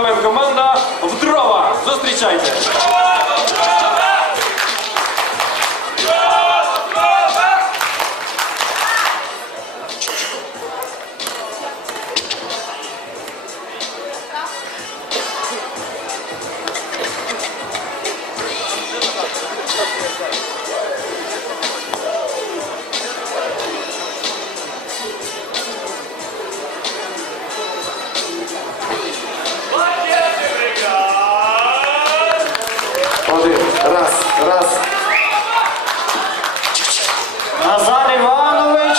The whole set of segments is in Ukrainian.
Команда Вдрова. Зустрічайте. Раз. Назар Іванович.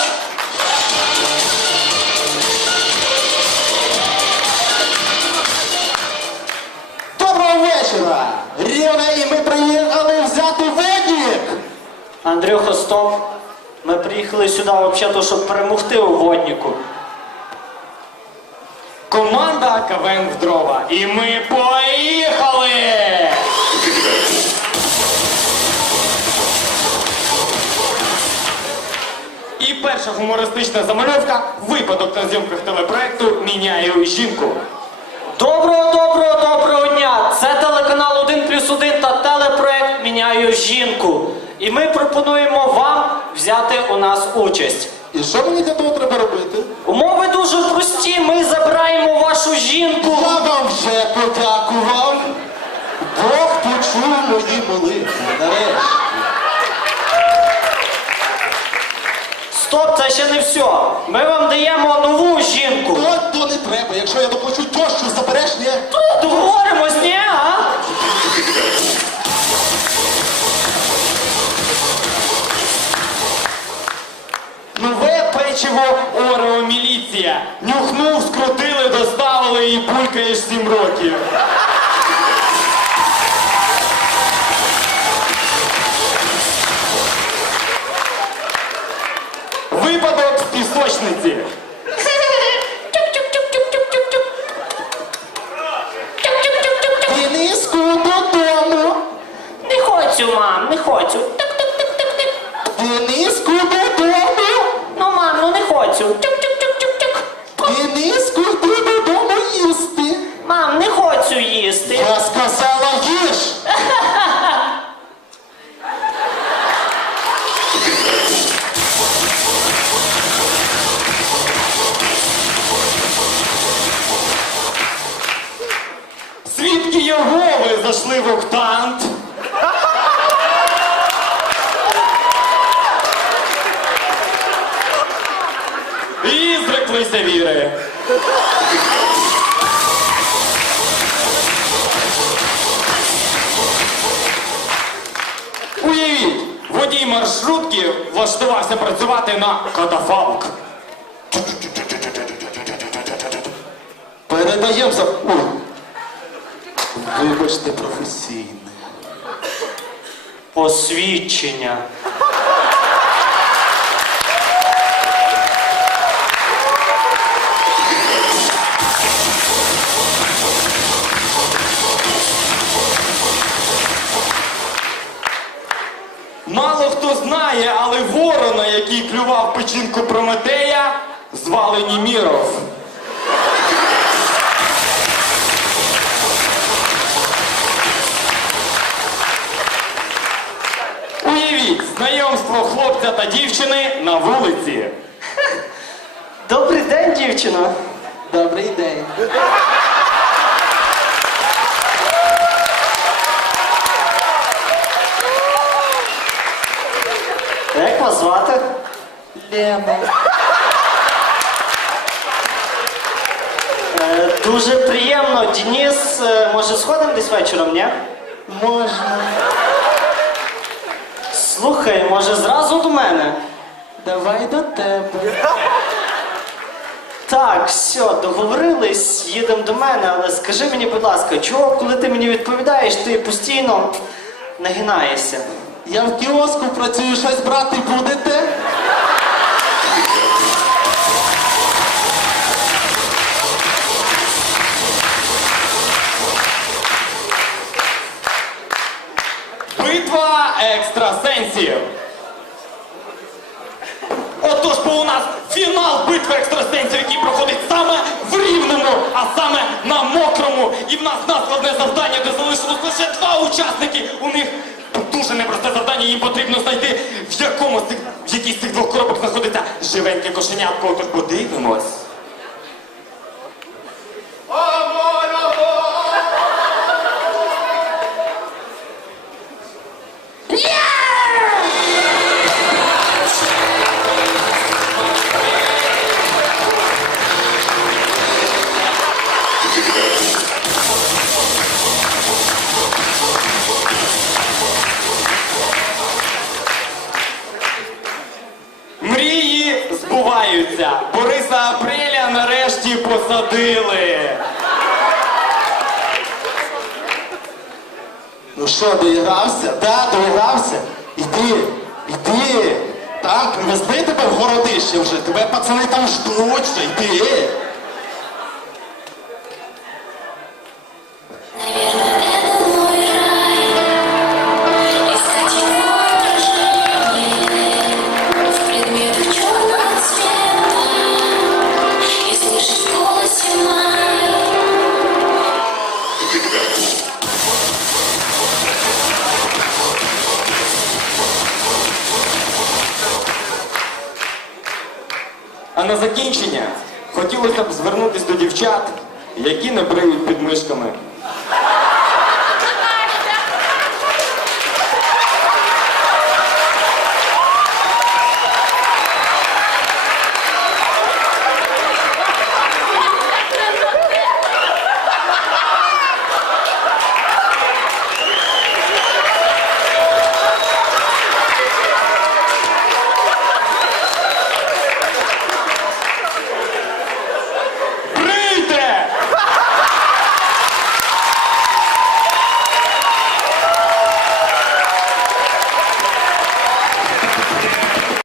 Доброго вечора! Рівне і ми приїхали взяти водік! Андрюха, стоп. Ми приїхали сюди взагалі, щоб перемогти у водніку. Команда КВН Вдрова. І ми поїхали! Перша гумористична замальовка випадок на зйомках телепроекту Міняю жінку. Доброго, доброго, доброго дня! Це телеканал 1 плюс 1 та телепроект Міняю жінку. І ми пропонуємо вам взяти у нас участь. І що мені для того треба робити? Умови дуже прості. Ми забираємо вашу жінку. Я вам вже подякував. Бог почув мої молитви. Нарешті. Стоп, це ще не все. Ми вам даємо нову жінку. От то не треба. Якщо я доплачу тещу, забереш, ні? Договоримось, ні, а? Нове печиво Орео міліція. Нюхнув, скрутили, доставили і булькаєш сім років. Випадок. Дениску додому. Не хочу, мам, не хочу. Дениску додому. Ну, мам, ну не хочу. Дениску йди додому їсти. Мам, не хочу їсти. Я Зайшли октант. І зреклися віри. Уявіть, водій маршрутки влаштувався працювати на катафалк. Передаємо за. Ой. Вибачте, професійне. Посвідчення. Мало хто знає, але ворона, який клював печінку Прометея, звали Німіров. Знайомство хлопця та дівчини на вулиці. Добрий день, дівчино. Добрий день. Як вас звати? Лена. Е, дуже приємно. Денис, е, може сходимо десь вечором, ні? Можна. Слухай, може зразу до мене? Давай до тебе. Так, все, договорились, їдемо до мене, але скажи мені, будь ласка, чого, коли ти мені відповідаєш, ти постійно нагинаєшся? Я в кіоску працюю, щось брати будете? Екстрасенсів. Отож, бо у нас Фінал битви екстрасенсів, який проходить саме в рівному, а саме на мокрому. І в нас надскладне завдання, де залишилось лише два учасники. У них дуже непросте завдання. Їм потрібно знайти, в якому з цих, в якій з цих двох коробок знаходиться живеньке кошенятко. Отож подивимось. Посадили. Ну що, доігрався? Да, доігрався. Іди, іди. Так, привезли тебе в городище вже. Тебе пацани там ждуть вже, А на закінчення хотілося б звернутися до дівчат, які не бриють під мишками